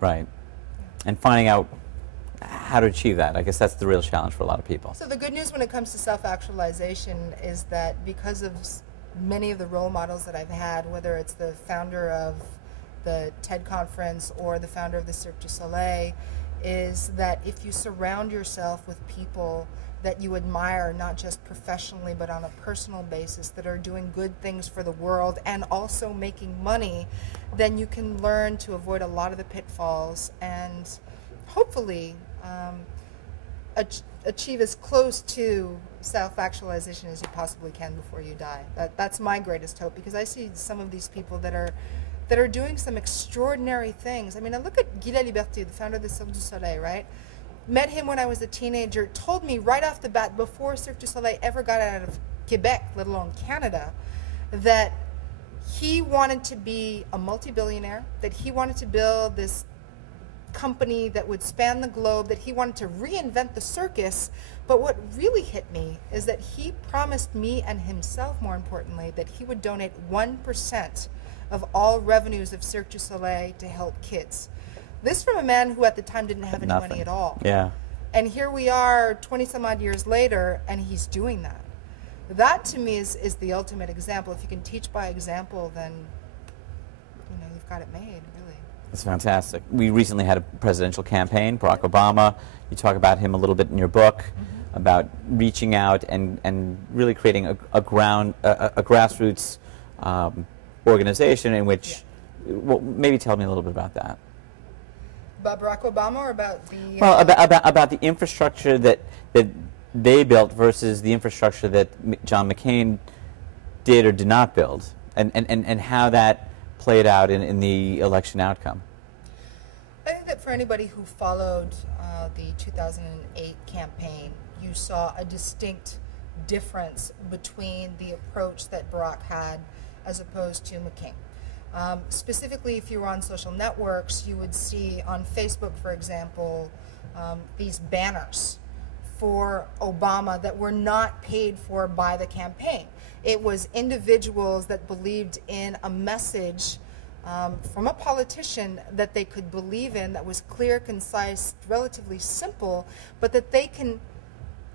Right. And finding out how to achieve that. I guess that's the real challenge for a lot of people. So the good news when it comes to self-actualization is that because of many of the role models that I've had, whether it's the founder of the TED conference or the founder of the Cirque du Soleil, is that if you surround yourself with people that you admire, not just professionally but on a personal basis, that are doing good things for the world and also making money, then you can learn to avoid a lot of the pitfalls and hopefully achieve as close to self-actualization as you possibly can before you die. That's my greatest hope, because I see some of these people that are doing some extraordinary things. I mean, I look at Guy Laliberté, the founder of the Cirque du Soleil, right? Met him when I was a teenager, told me right off the bat, before Cirque du Soleil ever got out of Quebec, let alone Canada, that he wanted to be a multi-billionaire, that he wanted to build this company that would span the globe, that he wanted to reinvent the circus. But what really hit me is that he promised me, and himself more importantly, that he would donate 1% of all revenues of Cirque du Soleil to help kids. This from a man who at the time didn't have any money at all. Yeah. And here we are 20 some odd years later, and he's doing that. That to me is the ultimate example. If you can teach by example, then you've got it made, really. That's fantastic. We recently had a presidential campaign, Barack Obama. You talk about him a little bit in your book, about reaching out and really creating a grassroots organization in which, well, maybe tell me a little bit about that. About Barack Obama, or about the... Well, about the infrastructure that they built versus the infrastructure that John McCain did or did not build, and how that played out in the election outcome. I think that for anybody who followed the 2008 campaign, you saw a distinct difference between the approach that Barack had as opposed to McCain. Specifically, if you were on social networks, you would see on Facebook, for example, these banners for Obama that were not paid for by the campaign. It was individuals that believed in a message from a politician that they could believe in, that was clear, concise, relatively simple, but that they can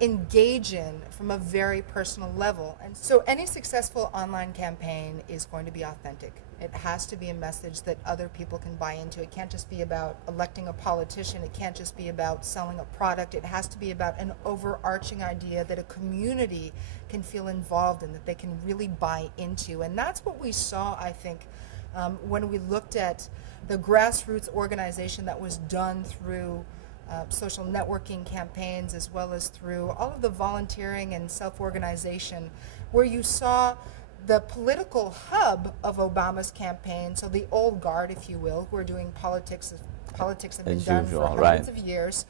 engage in from a very personal level. And so any successful online campaign is going to be authentic. It has to be a message that other people can buy into. It can't just be about electing a politician. It can't just be about selling a product. It has to be about an overarching idea that a community can feel involved in, that they can really buy into. And that's what we saw, I think, when we looked at the grassroots organization that was done through social networking campaigns, as well as through all of the volunteering and self-organization, where you saw the political hub of Obama's campaign, so the old guard, if you will, who are doing politics have been done for hundreds of years,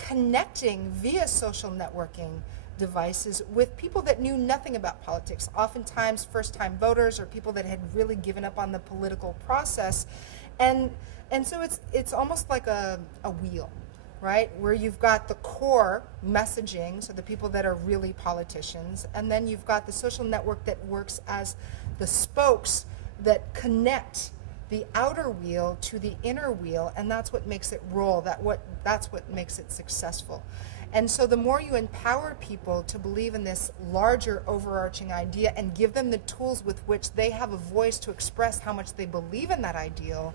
connecting via social networking devices with people that knew nothing about politics, oftentimes first-time voters or people that had really given up on the political process. And so it's almost like a wheel, right, where you've got the core messaging, so the people that are really politicians, and then you've got the social network that works as the spokes that connect the outer wheel to the inner wheel, and that's what makes it roll, that's what makes it successful. And so the more you empower people to believe in this larger overarching idea and give them the tools with which they have a voice to express how much they believe in that ideal,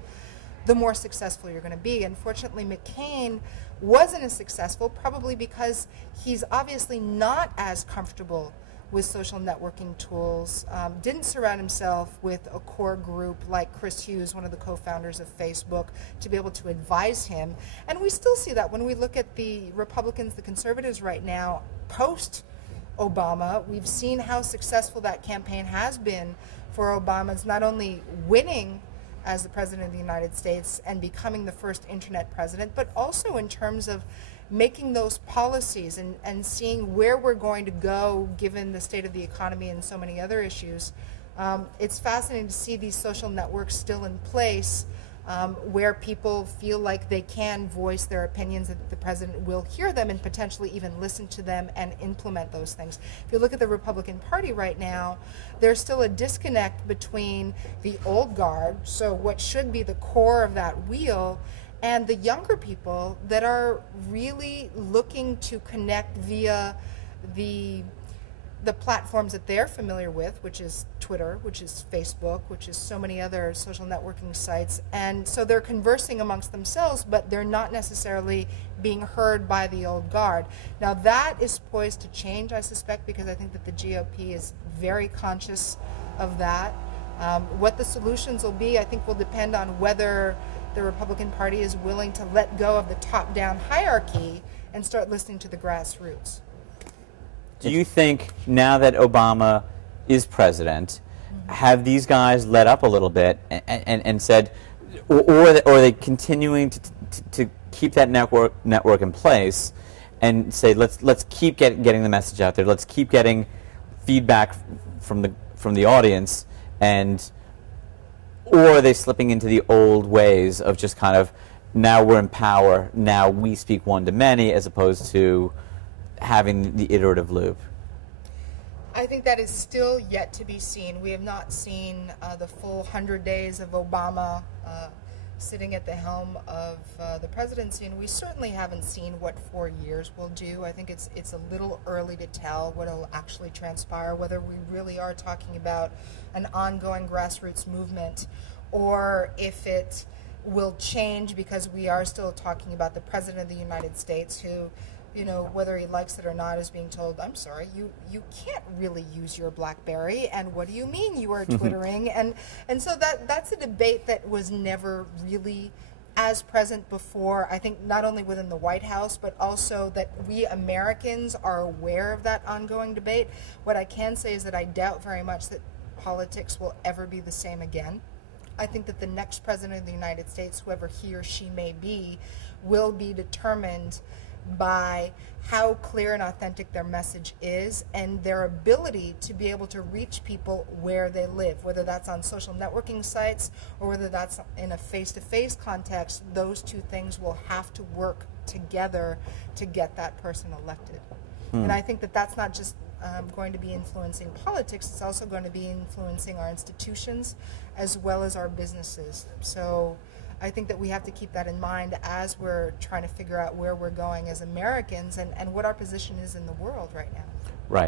the more successful you're going to be. Unfortunately, McCain wasn't as successful, probably because he's obviously not as comfortable with social networking tools, didn't surround himself with a core group like Chris Hughes, one of the co-founders of Facebook, to be able to advise him. And we still see that when we look at the Republicans, the conservatives right now, post-Obama. We've seen how successful that campaign has been for Obama's not only winning as the President of the United States and becoming the first internet president, but also in terms of making those policies and seeing where we're going to go given the state of the economy and so many other issues. It's fascinating to see these social networks still in place where people feel like they can voice their opinions, that the president will hear them and potentially even listen to them and implement those things. If you look at the Republican Party right now, there's still a disconnect between the old guard, so what should be the core of that wheel, and the younger people that are really looking to connect via the platforms that they're familiar with, which is Twitter, which is Facebook, which is so many other social networking sites. And so they're conversing amongst themselves, but they're not necessarily being heard by the old guard. Now that is poised to change, I suspect, because I think that the GOP is very conscious of that. What the solutions will be, I think, will depend on whether the Republican Party is willing to let go of the top-down hierarchy and start listening to the grassroots. Do you think now that Obama is president, have these guys let up a little bit and said, or are they continuing to keep that network in place and say, let's keep getting the message out there, let's keep getting feedback from the audience, or are they slipping into the old ways of just kind of, now we're in power, now we speak one to many, as opposed to having the iterative loop? I think that is still yet to be seen. We have not seen the full 100 days of Obama sitting at the helm of the presidency, and we certainly haven't seen what 4 years will do. I think it's a little early to tell what will actually transpire, whether we really are talking about an ongoing grassroots movement, or if it will change because we are still talking about the President of the United States who, you know, whether he likes it or not, is being told, I'm sorry, you can't really use your BlackBerry, and what do you mean you are Twittering? and so that's a debate that was never really as present before, I think, not only within the White House, but also that we Americans are aware of that ongoing debate. What I can say is that I doubt very much that politics will ever be the same again. I think that the next President of the United States, whoever he or she may be, will be determined by how clear and authentic their message is and their ability to be able to reach people where they live, whether that's on social networking sites or whether that's in a face-to-face context. Those two things will have to work together to get that person elected. And I think that that's not just going to be influencing politics, it's also going to be influencing our institutions as well as our businesses. So I think that we have to keep that in mind as we're trying to figure out where we're going as Americans and what our position is in the world right now. Right.